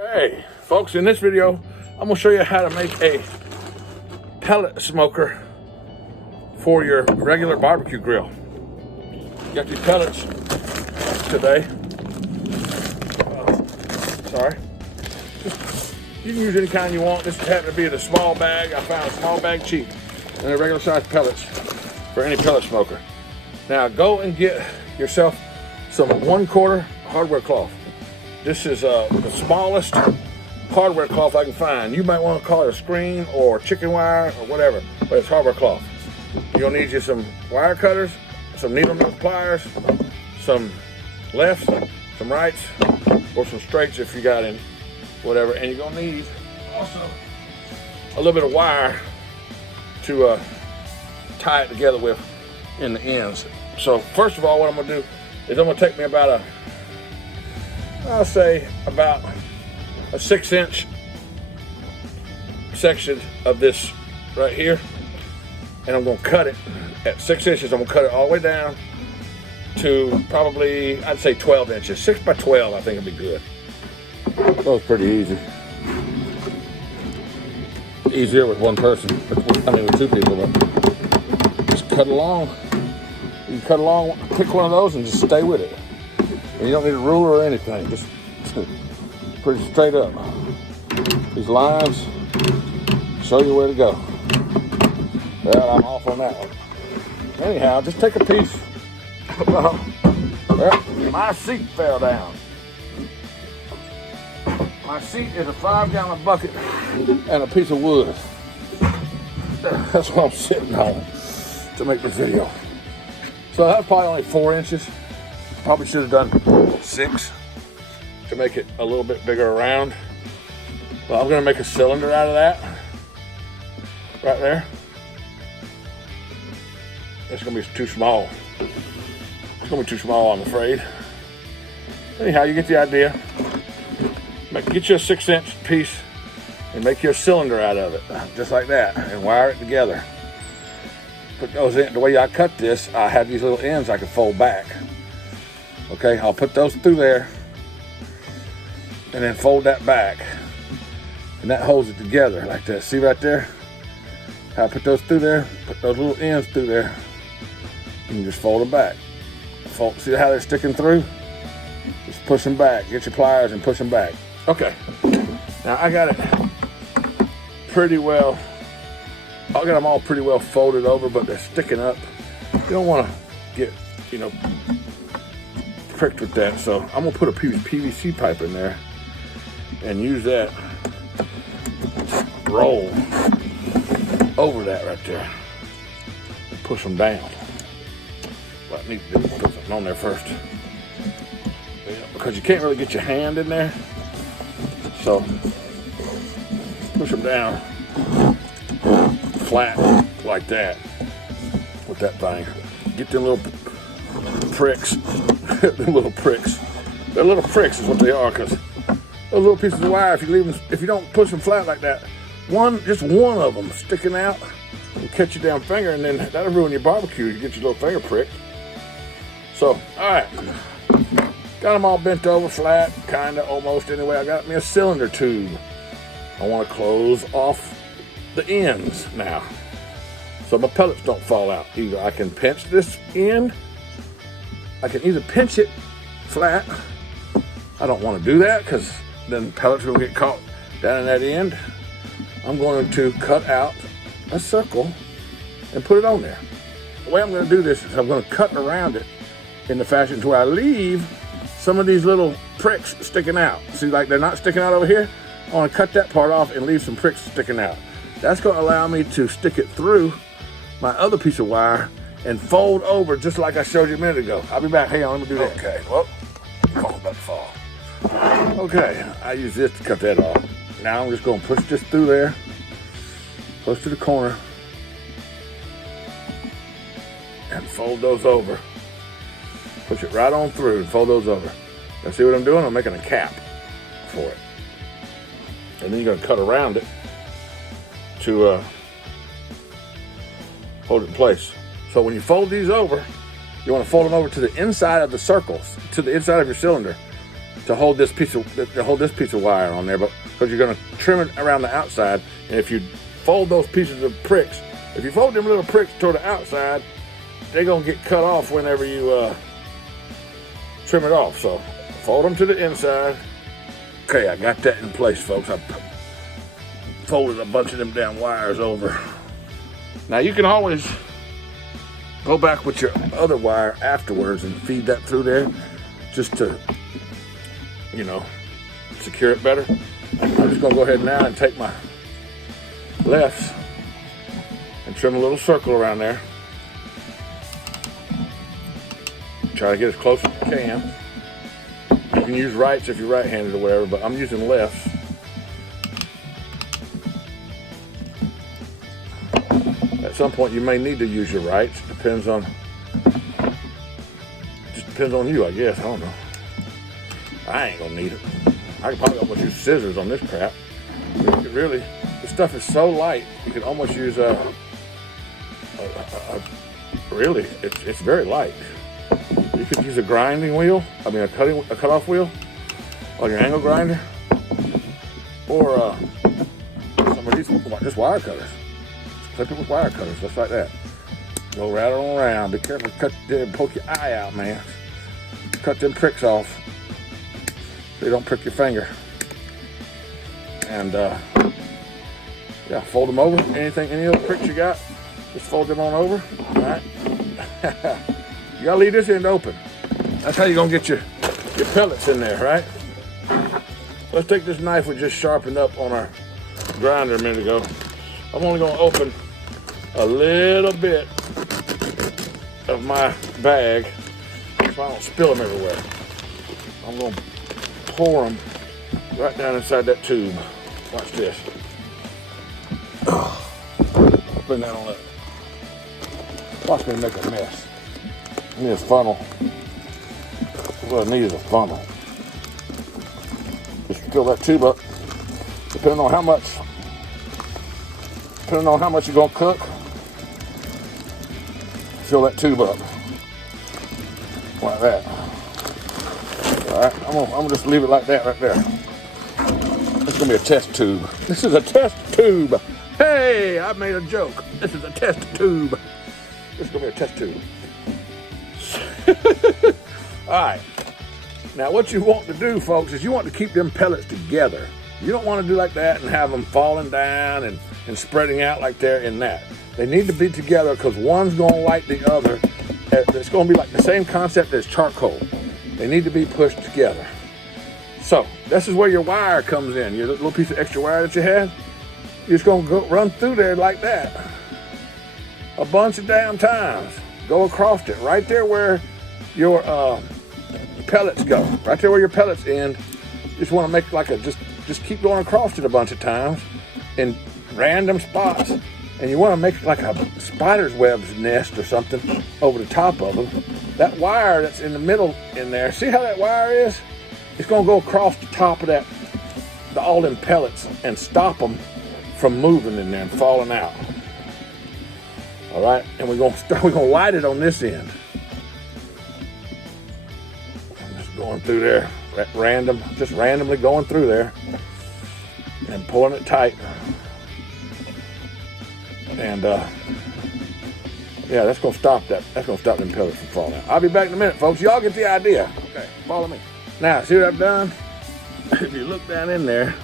Hey folks, in this video I'm going to show you how to make a pellet smoker for your regular barbecue grill. Got these pellets today. Sorry. You can use any kind you want. This happened to be the small bag. I found a small bag cheap and a regular size pellets for any pellet smoker. Now go and get yourself some 1/4 hardware cloth. This is the smallest hardware cloth I can find. You might want to call it a screen or chicken wire or whatever, but it's hardware cloth. You'll need you some wire cutters, some needle nose pliers, some lefts, some rights, or some straights if you got any, whatever. And you're gonna need also a little bit of wire to tie it together with in the ends. So first of all, what I'm gonna do is I'm gonna take me about I'll say about a 6-inch section of this right here, and I'm gonna cut it at 6 inches. I'm gonna cut it all the way down to probably, I'd say 12 inches. 6 by 12, I think it'd be good. That was pretty easy. Easier with one person, I mean with two people, but just cut along. You can cut along, pick one of those and just stay with it. And you don't need a ruler or anything, just pretty straight up. These lines show you where to go. Well, I'm off on that one. Anyhow, just take a piece. Well, my seat fell down. My seat is a 5-gallon bucket and a piece of wood. That's what I'm sitting on to make this video. So that's probably only 4 inches. Probably should have done 6 to make it a little bit bigger around. But I'm gonna make a cylinder out of that, right there. It's gonna be too small. It's gonna be too small, I'm afraid. Anyhow, you get the idea. Get you a 6-inch piece and make you a cylinder out of it, just like that, and wire it together. Put those in. The way I cut this, I have these little ends I can fold back. Okay, I'll put those through there and then fold that back, and that holds it together like that. See right there? How I put those through there, put those little ends through there, and you just fold them back. See how they're sticking through? Just push them back. Get your pliers and push them back. Okay, now I got it pretty well, I got them all pretty well folded over, but they're sticking up. You don't want to get, pricked with that, so I'm gonna put a PVC pipe in there and use that to roll over that right there and push them down. What I need to do is put something on there first, because you can't really get your hand in there, so push them down flat like that with that thing. Get them little pricks. Them little pricks. They're little pricks is what they are, because those little pieces of wire, if you don't push them flat like that, just one of them sticking out will catch your damn finger, and then that'll ruin your barbecue. You get your little finger pricked. So, all right, got them all bent over flat, kind of, almost anyway. I got me a cylinder tube. I want to close off the ends now, so my pellets don't fall out. Either I can pinch this end, I can either pinch it flat. I don't want to do that because then pellets will get caught down in that end. I'm going to cut out a circle and put it on there. The way I'm going to do this is I'm going to cut around it in the fashion to where I leave some of these little pricks sticking out. See, like they're not sticking out over here? I want to cut that part off and leave some pricks sticking out. That's going to allow me to stick it through my other piece of wire and fold over just like I showed you a minute ago. I'll be back. Hang on, let me do that. Okay, well, about to fall. Okay, I use this to cut that off. Now I'm just going to push this through there, close to the corner, and fold those over. Push it right on through and fold those over. Now see what I'm doing? I'm making a cap for it. And then you're going to cut around it to hold it in place. So when you fold these over, you want to fold them over to the inside of the circles, to the inside of your cylinder. to hold this piece of wire on there, but because you're going to trim it around the outside. And if you fold those pieces of pricks, if you fold them little pricks toward the outside, they're going to get cut off whenever you trim it off. So fold them to the inside. Okay, I got that in place, folks. I folded a bunch of them damn wires over. Now you can always go back with your other wire afterwards and feed that through there just to, you know, secure it better. I'm just gonna go ahead now and take my lefts and trim a little circle around there. Try to get as close as you can. You can use rights if you're right-handed or whatever, but I'm using lefts. At some point you may need to use your rights. Just depends on you, I guess. I don't know. I ain't gonna need it. I could probably almost use scissors on this crap. Really, this stuff is so light, you could almost use really, it's very light. You could use a grinding wheel, a cutoff wheel, on your angle grinder, or some of these, just wire cutters. Just clip it with wire cutters, just like that. Go right on around. Be careful, poke your eye out, man. Cut them pricks off so you don't prick your finger. And yeah, fold them over. Any other pricks you got, just fold them on over. All right. You gotta leave this end open. That's how you're gonna get your pellets in there, right? Let's take this knife we just sharpened up on our grinder a minute ago. I'm only gonna open a little bit of my bag so I don't spill them everywhere. I'm gonna pour them right down inside that tube. Watch this. Putting that on that. Watch me make a mess. I need a funnel. What I need is a funnel. Just fill that tube up. Depending on how much you're gonna cook, fill that tube up like that. All right, I'm gonna just leave it like that right there. This is gonna be a test tube. This is a test tube. Hey, I made a joke. This is a test tube. This is gonna be a test tube. All right. Now, what you want to do, folks, is you want to keep them pellets together. You don't want to do like that and have them falling down and spreading out like they're in that. They need to be together because one's going to light the other. It's going to be like the same concept as charcoal. They need to be pushed together. So this is where your wire comes in. Your little piece of extra wire that you had, you're just going to run through there like that a bunch of damn times. Go across it right there where your pellets go. Right there where your pellets end. You just want to make like just keep going across it a bunch of times in random spots. And you want to make like a spider's web's nest or something over the top of them. That wire that's in the middle in there, see how that wire is? It's going to go across the top of all them pellets and stop them from moving in there and falling out. All right, and we're gonna light it on this end. I'm just going through there at random, just randomly going through there and pulling it tight. And yeah, that's gonna stop that. That's gonna stop them pellets from falling out. I'll be back in a minute, folks. Y'all get the idea. Okay, follow me. Now, see what I've done? If you look down in there,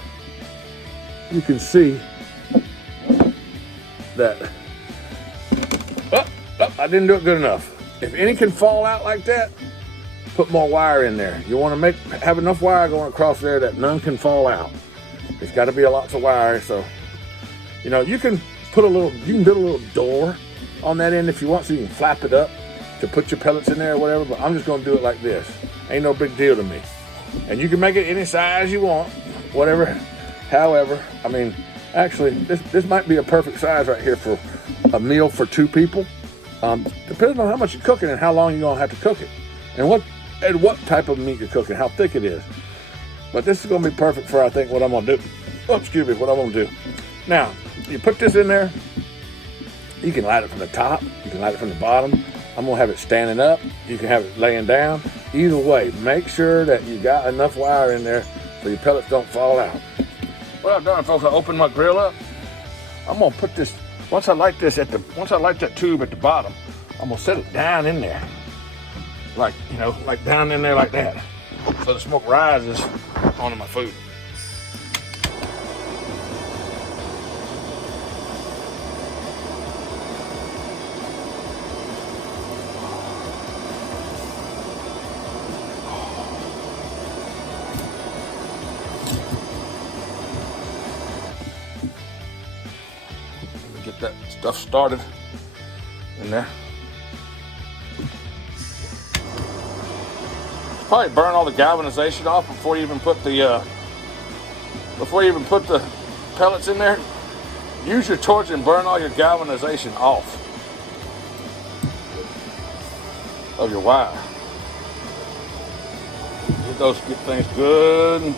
you can see that. Oh, I didn't do it good enough. If any can fall out like that, put more wire in there. You want to have enough wire going across there that none can fall out. There's got to be lots of wire. So, you know, you can build a little door on that end if you want, so you can flap it up to put your pellets in there or whatever. But I'm just going to do it like this. Ain't no big deal to me. And you can make it any size you want, whatever. However, I mean, actually, this might be a perfect size right here for a meal for 2 people. Depending on how much you're cooking and how long you're gonna have to cook it, and what type of meat you're cooking, how thick it is. But this is gonna be perfect for, I think, what I'm gonna do. Oh, excuse me, what I'm gonna do. Now, you put this in there. You can light it from the top. You can light it from the bottom. I'm gonna have it standing up. You can have it laying down. either way, make sure that you got enough wire in there so your pellets don't fall out. What I've done, folks, I opened my grill up. I'm gonna put this, once I light that tube at the bottom, I'm gonna set it down in there. Like, you know, like down in there like that. So the smoke rises onto my food. Get that stuff started in there. Probably burn all the galvanization off before you even put the pellets in there. Use your torch and burn all your galvanization off of your wire. Get things good and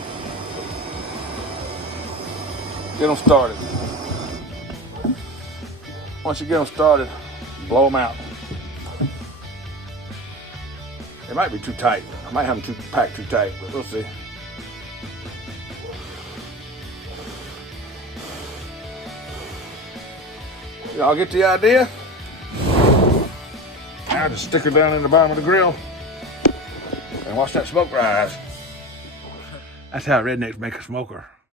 get them started. Once you get them started, blow them out. It might be too tight. I might have them packed too tight, but we'll see. Y'all get the idea? Now just stick her down in the bottom of the grill and watch that smoke rise. That's how rednecks make a smoker.